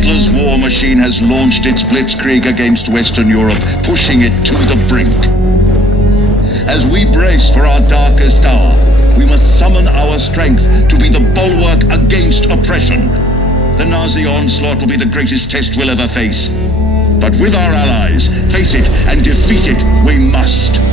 Hitler's war machine has launched its blitzkrieg against Western Europe, pushing it to the brink. As we brace for our darkest hour, we must summon our strength to be the bulwark against oppression. The Nazi onslaught will be the greatest test we'll ever face. But with our allies, face it and defeat it we must.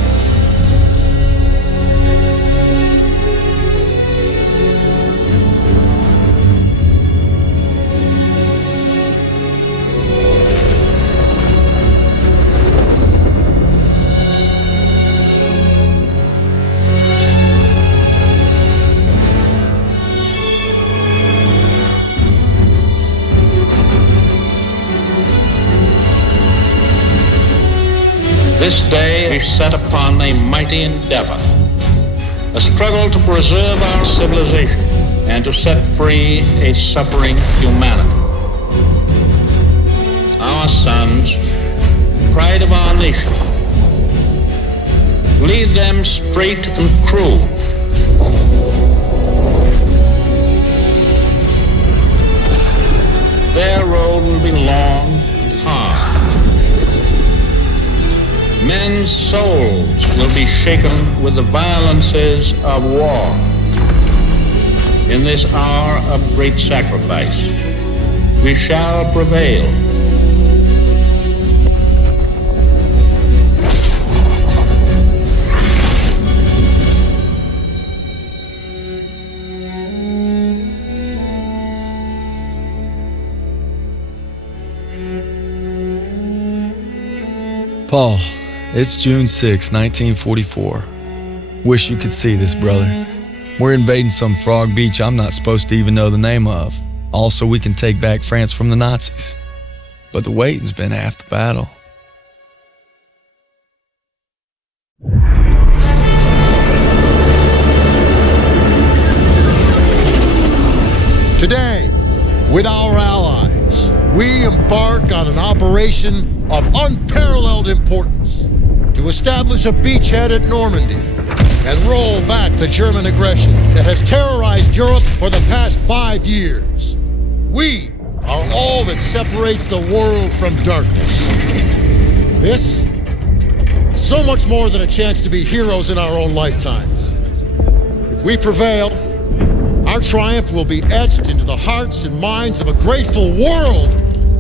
This day we set upon a mighty endeavor, a struggle to preserve our civilization and to set free a suffering humanity. Our sons, pride of our nation, lead them straight and true. Their road will be long and hard. Men's souls will be shaken with the violences of war. In this hour of great sacrifice, we shall prevail. Paul, it's June 6, 1944. Wish you could see this, brother. We're invading some frog beach I'm not supposed to even know the name of. Also, we can take back France from the Nazis. But the waiting's been half the battle. Today, with our allies, we embark on an operation of unparalleled importance to establish a beachhead at Normandy and roll back the German aggression that has terrorized Europe for the past 5 years. We are all that separates the world from darkness. This, so much more than a chance to be heroes in our own lifetimes. If we prevail, our triumph will be etched into the hearts and minds of a grateful world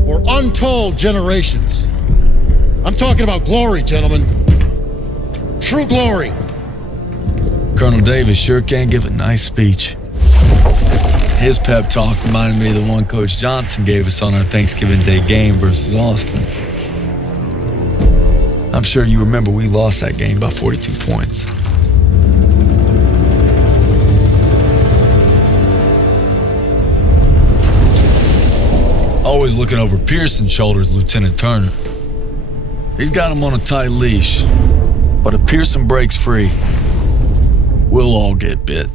for untold generations. I'm talking about glory, gentlemen. True glory. Colonel Davis sure can give a nice speech. His pep talk reminded me of the one Coach Johnson gave us on our Thanksgiving Day game versus Austin. I'm sure you remember we lost that game by 42 points. Always looking over Pearson's shoulders, Lieutenant Turner. He's got him on a tight leash. But if Pearson breaks free, we'll all get bit.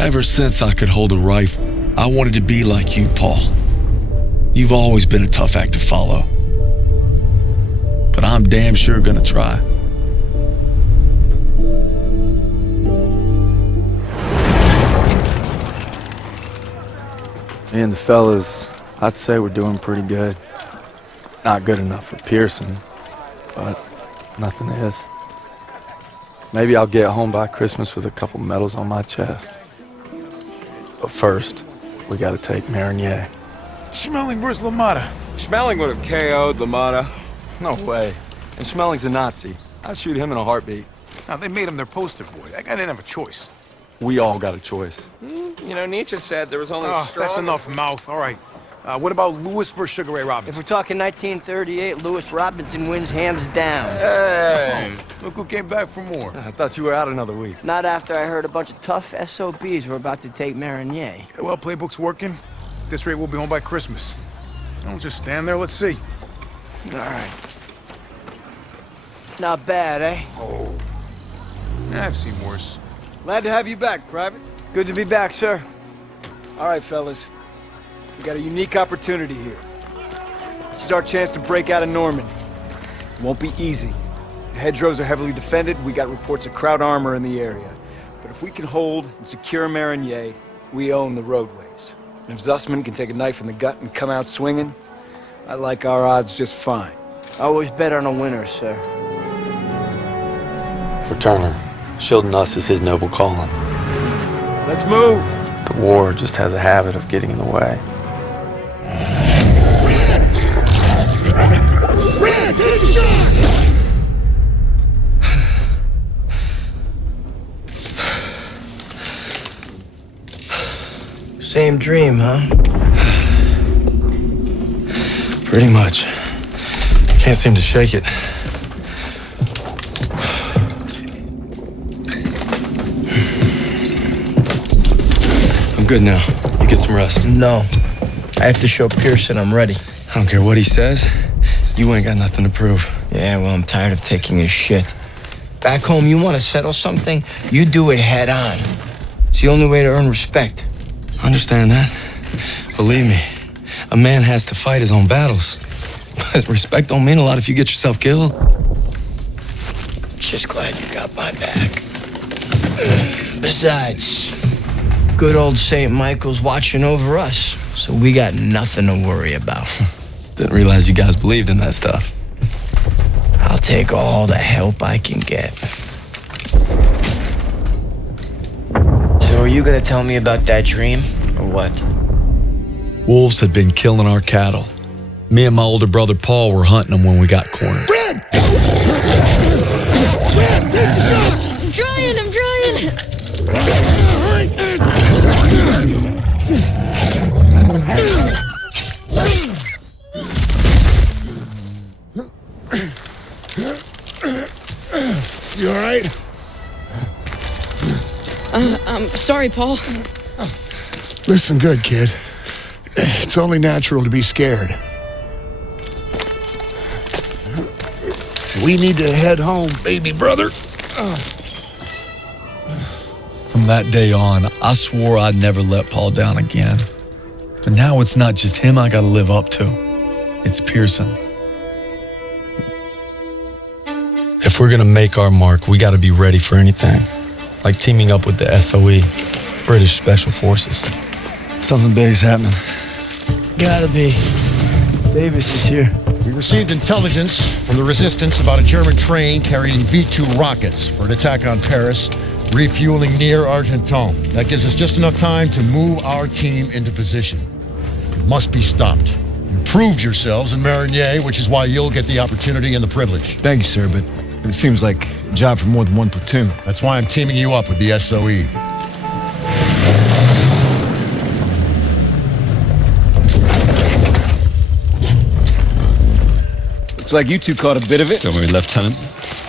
Ever since I could hold a rifle, I wanted to be like you, Paul. You've always been a tough act to follow. But I'm damn sure gonna try. Me and the fellas, I'd say we're doing pretty good. Not good enough for Pearson, but nothing is. Maybe I'll get home by Christmas with a couple medals on my chest. But first, we gotta take Marigny. Schmeling versus LaMotta. Schmeling would have KO'd LaMotta. No way. And Schmeling's a Nazi. I'd shoot him in a heartbeat. Now, they made him their poster boy. That guy didn't have a choice. We all got a choice. You know, Nietzsche said there was only strong... That's enough mouth. All right. What about Lewis versus Sugar Ray If Robinson? we're talking 1938, Lewis Robinson wins hands down. Hey! Look who came back for more. I thought you were out another week. Not after I heard a bunch of tough SOBs were about to take Marigny. Well, playbook's working. At this rate, we'll be home by Christmas. Don't just stand there. Let's see. All right. Not bad, eh? Oh. I've seen worse. Glad to have you back, Private. Good to be back, sir. All right, fellas. We got a unique opportunity here. This is our chance to break out of Normandy. It won't be easy, The hedgerows are heavily defended. We got reports of Kraut armor in the area. But if we can hold and secure Marigny, we own the roadways. And if Zussman can take a knife in the gut and come out swinging, I like our odds just fine. Always bet on a winner, sir. For Turner, shielding us is his noble calling. Let's move! The war just has a habit of getting in the way. Red, take the shot! Same dream, huh? Pretty much. Can't seem to shake it. I'm good now. You get some rest. No. I have to show Pearson I'm ready. I don't care what he says. You ain't got nothing to prove. Yeah, well, I'm tired of taking his shit. Back home, you want to settle something, you do it head on. It's the only way to earn respect. I understand that. Believe me, a man has to fight his own battles. But respect don't mean a lot if you get yourself killed. Just glad you got my back. Besides, good old St. Michael's watching over us, so we got nothing to worry about. Didn't realize you guys believed in that stuff. I'll take all the help I can get. So are you gonna tell me about that dream, or what? Wolves had been killing our cattle. Me and my older brother Paul were hunting them when we got cornered. Red! Red, take the shot! I'm trying! You all right? I'm sorry, Paul. Listen good, kid. It's only natural to be scared. We need to head home, baby brother. From that day on, I swore I'd never let Paul down again. But now it's not just him I gotta live up to. It's Pearson. If we're gonna make our mark, we gotta be ready for anything. Like teaming up with the SOE, British Special Forces. Something big's happening. Gotta be. Davis is here. We received intelligence from the resistance about a German train carrying V2 rockets for an attack on Paris, refueling near Argenton. That gives us just enough time to move our team into position. It must be stopped. You proved yourselves in Marigny, which is why you'll get the opportunity and the privilege. Thank you, sir, but it seems like a job for more than one platoon. That's why I'm teaming you up with the SOE. Looks like you two caught a bit of it. Don't worry, Lieutenant.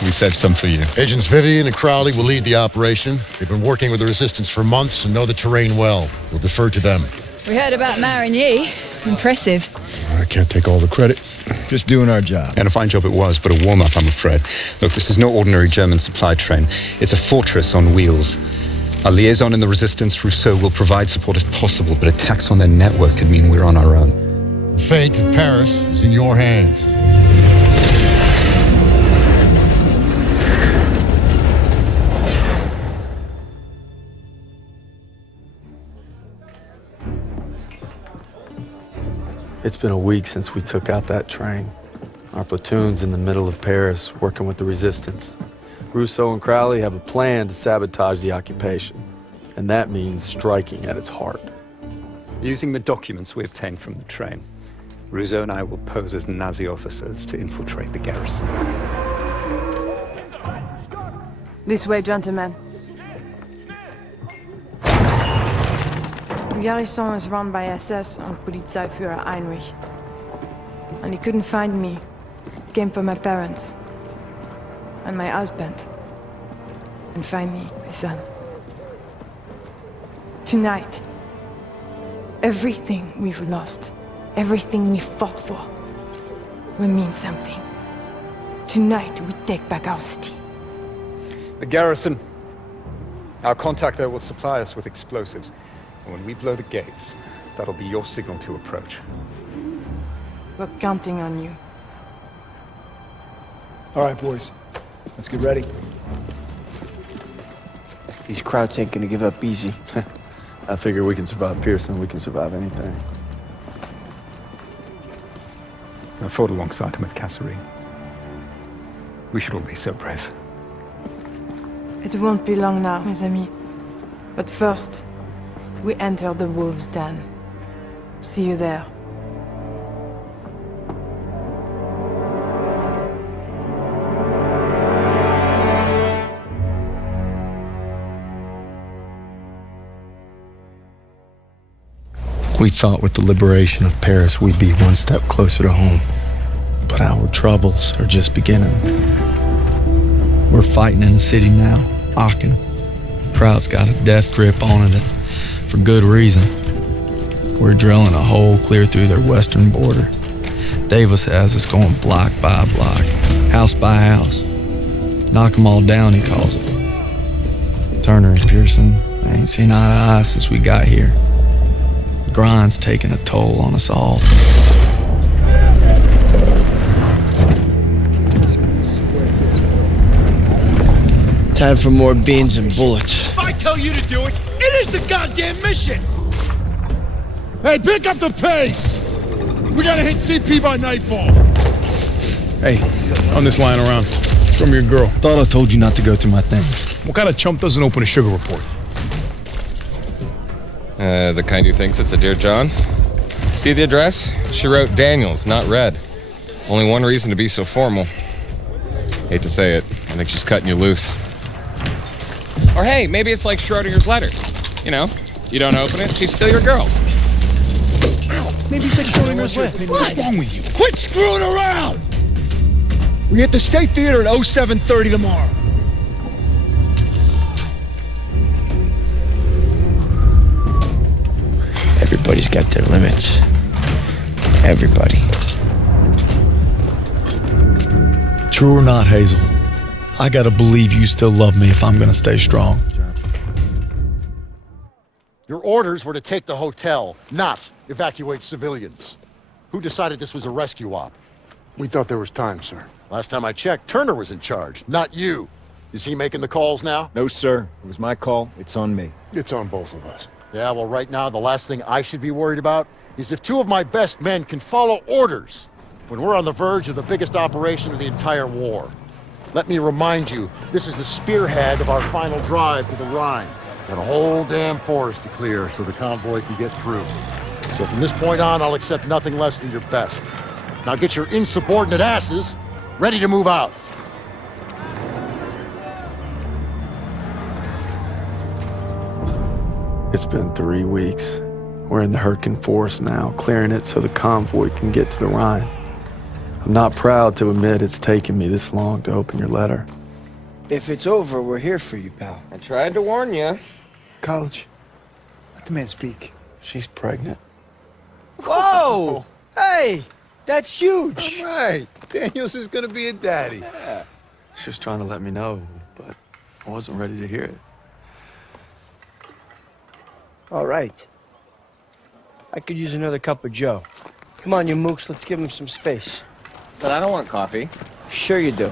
We saved some for you. Agents Vivian and Crowley will lead the operation. They've been working with the resistance for months and know the terrain well. We'll defer to them. We heard about Marigny. Impressive. I can't take all the credit. Just doing our job. And a fine job it was, but a warm-up, I'm afraid. Look, this is no ordinary German supply train. It's a fortress on wheels. Our liaison in the resistance, Rousseau, will provide support if possible, but attacks on their network could mean we're on our own. The fate of Paris is in your hands. It's been a week since we took out that train. Our platoon's in the middle of Paris, working with the resistance. Rousseau and Crowley have a plan to sabotage the occupation, and that means striking at its heart. Using the documents we obtained from the train, Rousseau and I will pose as Nazi officers to infiltrate the garrison. This way, gentlemen. The garrison is run by SS and Polizeiführer Heinrich. And he couldn't find me. He came for my parents. And my husband. And finally, my son. Tonight, everything we've lost, everything we fought for, will mean something. Tonight, we take back our city. The garrison. Our contact there will supply us with explosives. And when we blow the gates, that'll be your signal to approach. We're counting on you. All right, boys. Let's get ready. These Krauts ain't gonna give up easy. I figure we can survive Pearson, we can survive anything. I fought alongside him at Kasserine. We should all be so brave. It won't be long now, mes amis. But first, we enter the Wolves' Den. See you there. We thought with the liberation of Paris we'd be one step closer to home. But our troubles are just beginning. We're fighting in the city now, Aachen. Kraut's got a death grip on it, for good reason. We're drilling a hole clear through their western border. Davis has us going block by block, house by house. Knock 'em all down, he calls it. Turner and Pearson, they ain't seen eye to eye since we got here. The grind's taking a toll on us all. Time for more beans and bullets. If I tell you to do it, it is the goddamn mission! Hey, pick up the pace! We gotta hit CP by nightfall! Hey, on this line around. From your girl. Thought I told you not to go through my things. What kind of chump doesn't open a sugar report? The kind who thinks it's a Dear John. See the address? She wrote Daniels, not Red. Only one reason to be so formal. Hate to say it, I think she's cutting you loose. Or hey, maybe it's like Schrodinger's letter. You know, you don't open it, she's still your girl. Maybe it's like Schrodinger's letter. What's wrong with you? Quit screwing around! We hit the State Theater at 07:30 tomorrow. Everybody's got their limits. Everybody. True or not, Hazel, I gotta believe you still love me if I'm gonna stay strong. Your orders were to take the hotel, not evacuate civilians. Who decided this was a rescue op? We thought there was time, sir. Last time I checked, Turner was in charge, not you. Is he making the calls now? No, sir. It was my call. It's on me. It's on both of us. Yeah, well, right now, the last thing I should be worried about is if two of my best men can follow orders when we're on the verge of the biggest operation of the entire war. Let me remind you, this is the spearhead of our final drive to the Rhine. Got a whole damn forest to clear so the convoy can get through. So from this point on, I'll accept nothing less than your best. Now get your insubordinate asses ready to move out. It's been 3 weeks. We're in the Hurricane Forest now, clearing it so the convoy can get to the Rhine. I'm not proud to admit it's taken me this long to open your letter. If it's over, we're here for you, pal. I tried to warn you. College, let the man speak. She's pregnant. Whoa! Hey, that's huge. All right, Daniels is gonna be a daddy. Yeah. She was trying to let me know, but I wasn't ready to hear it. All right. I could use another cup of joe. Come on, you mooks, let's give him some space. But I don't want coffee. Sure you do.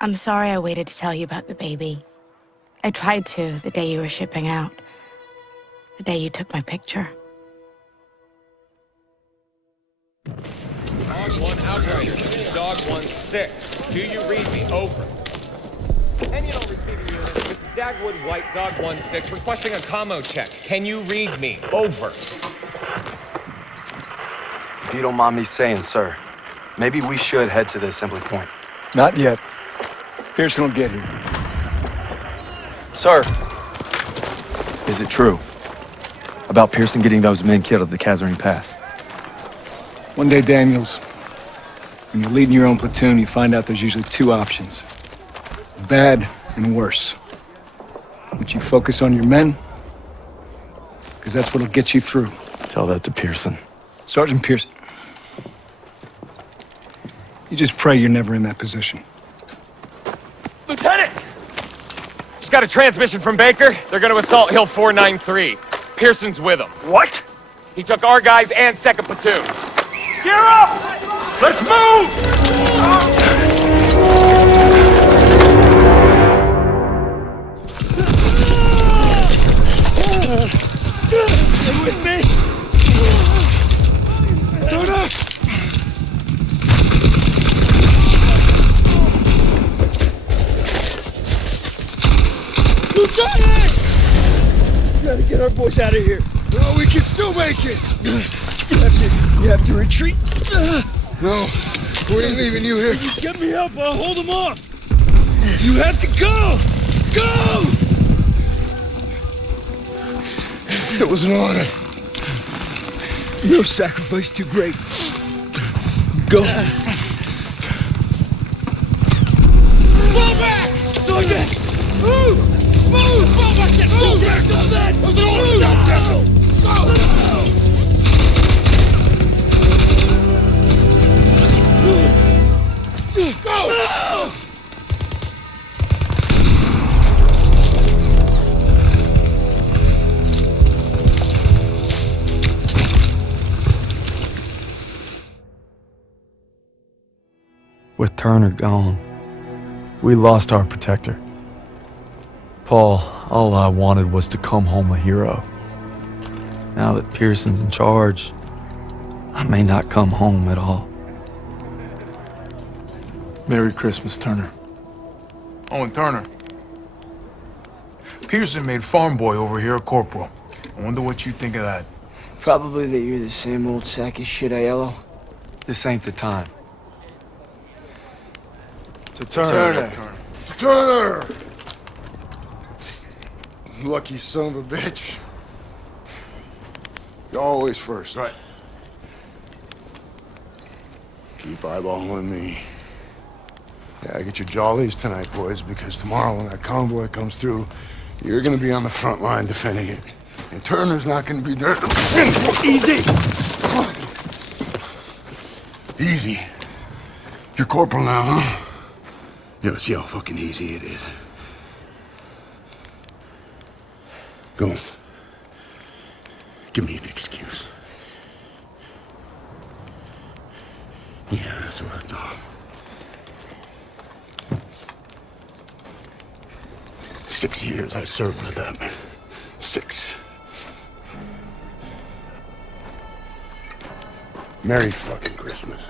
I'm sorry I waited to tell you about the baby. I tried to the day you were shipping out. The day you took my picture. Dog 1 Outrider. Dog 1-6. Do you read me? Over. And you don't receive your unit. This is Dagwood White, Dog 1-6, requesting a commo check. Can you read me? Over. If you don't mind me saying, sir, maybe we should head to the assembly point. Not yet. Pearson will get here. Sir, is it true about Pearson getting those men killed at the Kasserine Pass? One day, Daniels, when you're leading your own platoon, you find out there's usually two options. Bad and worse. But you focus on your men, because that's what'll get you through. Tell that to Pearson. Sergeant Pearson. You just pray you're never in that position. Lieutenant! Just got a transmission from Baker. They're gonna assault Hill 493. Pearson's with them. What? He took our guys and second platoon. Gear up! Let's move! Stay with me! Turner! Lieutenant! We gotta get our boys out of here. No, we can still make it. You have to retreat. No, we ain't leaving you here. You get me up, I'll hold them off. You have to go! Go! It was an honor. No sacrifice too great. Go. Fall back! Sergeant! Move! Move! Fall back! Move! Go! With Turner gone, we lost our protector. Paul, all I wanted was to come home a hero. Now that Pearson's in charge, I may not come home at all. Merry Christmas, Turner. Oh, and Turner. Pearson made farm boy over here a corporal. I wonder what you think of that. Probably that you're the same old sack of shit, Aiello. This ain't the time. To Turner. Turner! Lucky son of a bitch. You're always first, right? Keep eyeballing me. Yeah, get your jollies tonight, boys, because tomorrow when that convoy comes through, you're gonna be on the front line defending it. And Turner's not gonna be there to defend. Easy! Easy? You're corporal now, huh? Yeah, see how fucking easy it is. Go. Give me an excuse. Yeah, that's what I thought. 6 years I served with them. 6. Merry fucking Christmas.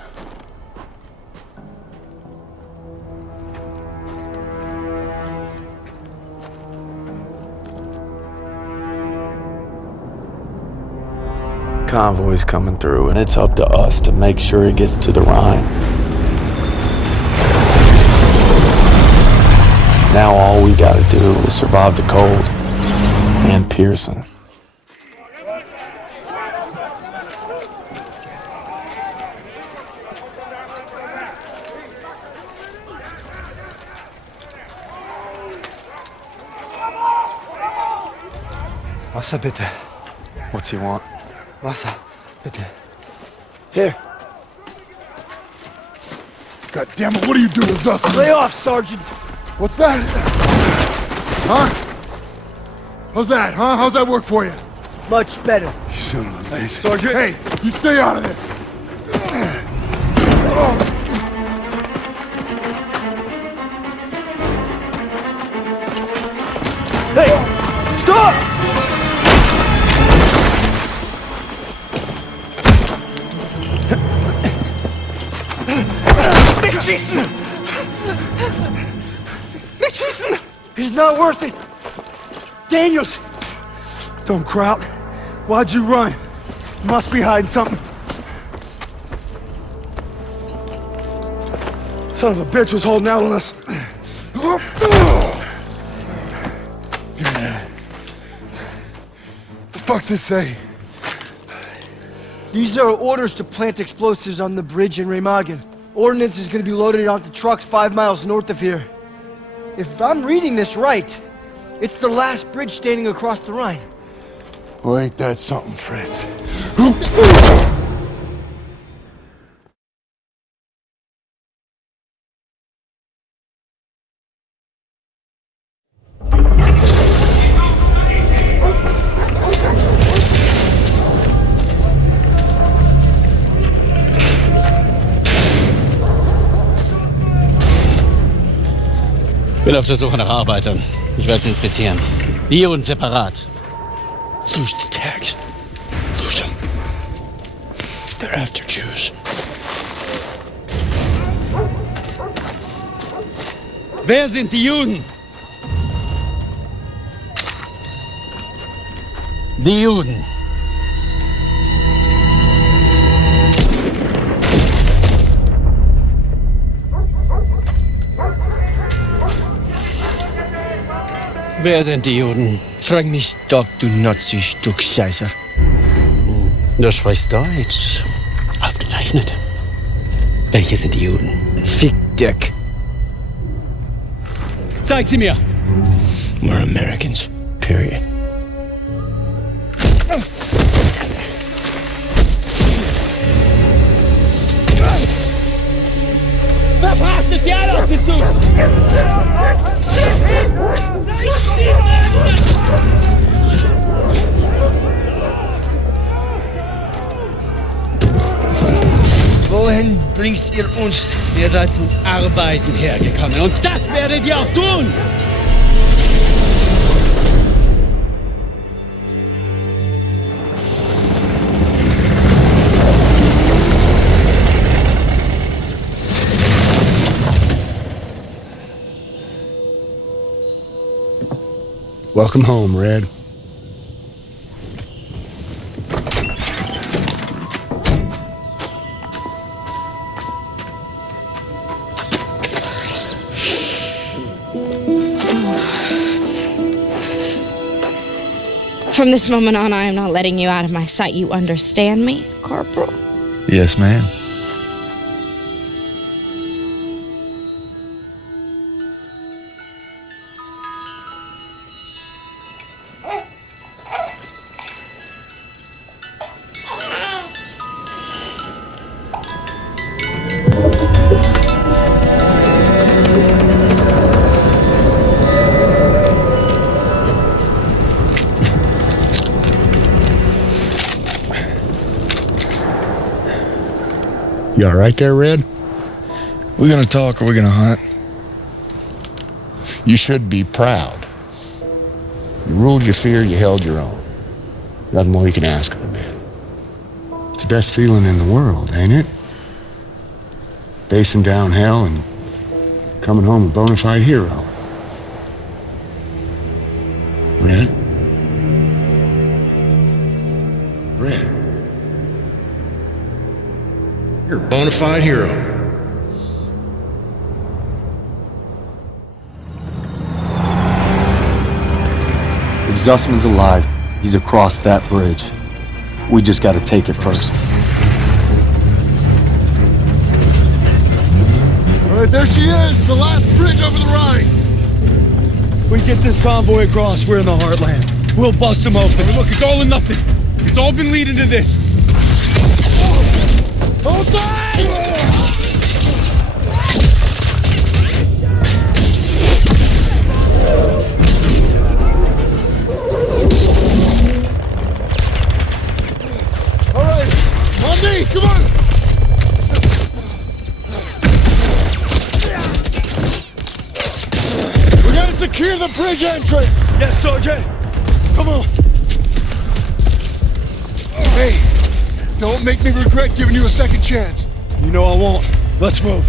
Convoy's coming through, and it's up to us to make sure it gets to the Rhine. Now all we gotta do is survive the cold and Pearson. Wasser bitte. What's he want? Wasser, bitte. Here. God damn it, what are you doing, Zussman? Lay off, Sergeant. What's that? Huh? How's that, huh? How's that work for you? Much better. You son of a bitch. Sergeant. Hey, you stay out of this. Hey, stop! Mitchison! Mitchison! He's not worth it! Daniels! Don't crowd. Why'd you run? You must be hiding something. Son of a bitch was holding out on us. The fuck's this say? These are orders to plant explosives on the bridge in Remagen. Ordnance is going to be loaded onto trucks 5 miles north of here. If I'm reading this right, it's the last bridge standing across the Rhine. Well, ain't that something, Fritz? Bin auf der Suche nach Arbeitern. Ich werde sie inspizieren. Die Juden separat. Lose the tags. Lose them. They're after Jews. Wer sind die Juden? Die Juden. Wer sind die Juden? Frag mich doch, du Nazi-Stück Scheiße. Du sprichst Deutsch. Ausgezeichnet. Welche sind die Juden? Fick Dick. Zeig sie mir! We're Americans. Period. Verfrachtet sie alle auf den Zug! Wohin bringst ihr uns? Ihr seid zum Arbeiten hergekommen und das werdet ihr auch tun! Welcome home, Red. From this moment on, I am not letting you out of my sight. You understand me, Corporal? Yes, ma'am. You all right there, Red? We gonna talk or we gonna hunt? You should be proud. You ruled your fear, you held your own. Nothing more you can ask of a man. It's the best feeling in the world, ain't it? Facing down hell and coming home a bona fide hero. Red? Red? You're a bona fide hero. If Zussman's alive, he's across that bridge. We just gotta take it first. All right, there she is, the last bridge over the Rhine. We get this convoy across, we're in the heartland. We'll bust them open. Look, it's all or nothing. It's all been leading to this. Hold tight! All right, on me, come on! We gotta secure the bridge entrance! Yes, Sergeant. Come on. Hey, don't make me regret giving you a second chance. You know I won't. Let's move.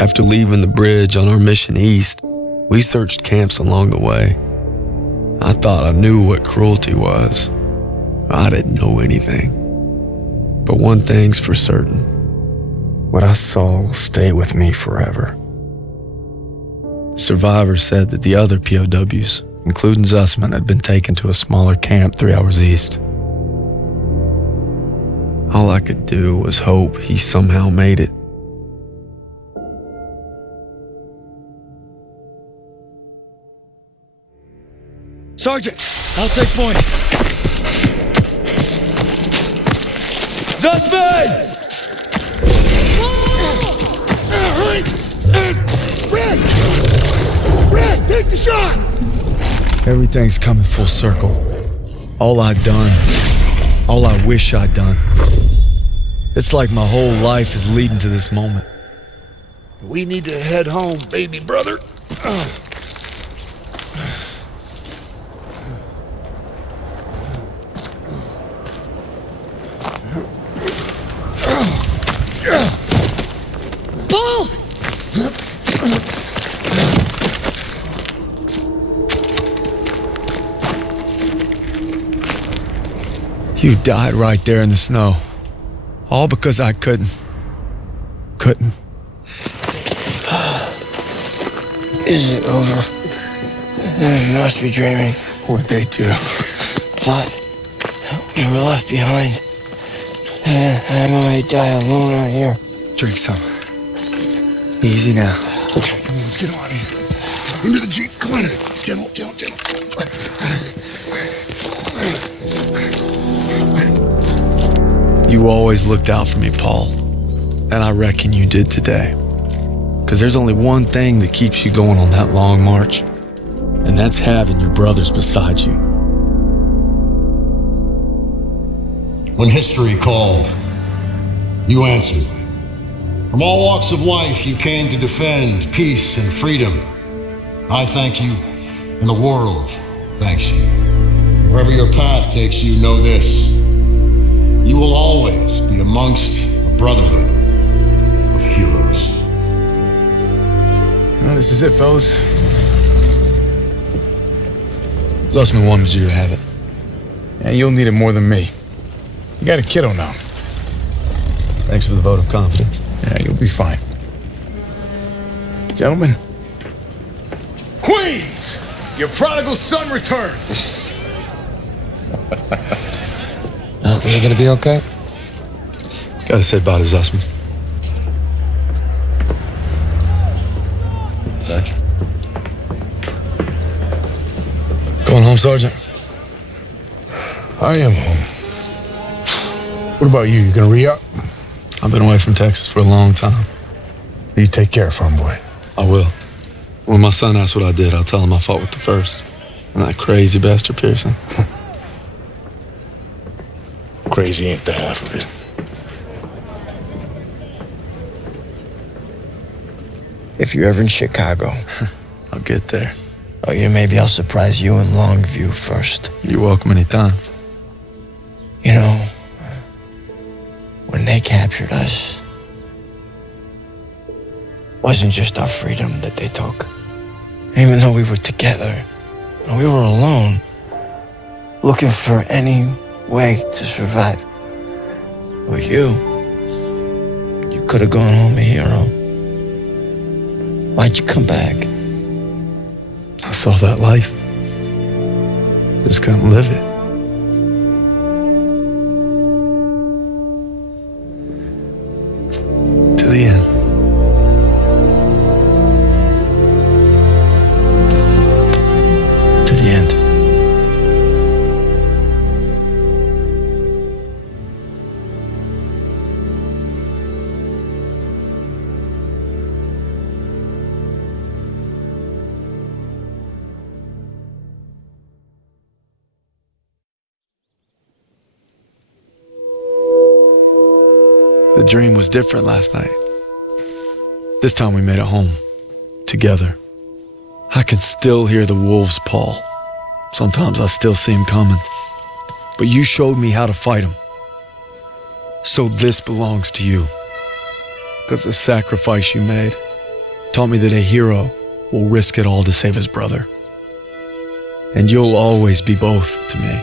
After leaving the bridge on our mission east, we searched camps along the way. I thought I knew what cruelty was. I didn't know anything. But one thing's for certain. What I saw will stay with me forever. The survivors said that the other POWs, including Zussman, had been taken to a smaller camp 3 hours east. All I could do was hope he somehow made it. Sergeant, I'll take point. Zussman! Red! Red, take the shot! Everything's coming full circle. All I'd done, all I wish I'd done. It's like my whole life is leading to this moment. We need to head home, baby brother. Paul! You died right there in the snow. All because I couldn't. Is it over? You must be dreaming. What'd they do? Thought we were left behind. I might die alone out here. Drink some. Easy now. Okay, come on, let's get on here. Into the Jeep, come on. Gentle. You always looked out for me, Paul. And I reckon you did today. Because there's only one thing that keeps you going on that long march. And that's having your brothers beside you. When history called, you answered. From all walks of life, you came to defend peace and freedom. I thank you, and the world thanks you. Wherever your path takes you, know this. You will always be amongst a brotherhood of heroes. Well, this is it, fellas. Zussman wanted you to have it. Yeah, you'll need it more than me. You got a kiddo now. Thanks for the vote of confidence. Yeah, you'll be fine. Gentlemen. Queens! Your prodigal son returns! You gonna be okay? Gotta say bye to Zussman. Sarge. Going home, Sergeant? I am home. What about you? You gonna re-up? I've been away from Texas for a long time. You take care, farm boy. I will. When my son asks what I did, I'll tell him I fought with the first. And that crazy bastard Pearson. Crazy ain't the half of it. If you're ever in Chicago, I'll get there. oh, yeah, maybe I'll surprise you in Longview first. You're welcome anytime. You know, when they captured us, it wasn't just our freedom that they took. Even though we were together, and we were alone, looking for any way to survive. But you could have gone home a hero. Why'd you come back? I saw that life. Just couldn't live it. To the end. To the end. The dream was different last night. This time we made it home. Together. I can still hear the wolves, Paul. Sometimes I still see them coming. But you showed me how to fight them. So this belongs to you. Because the sacrifice you made taught me that a hero will risk it all to save his brother. And you'll always be both to me.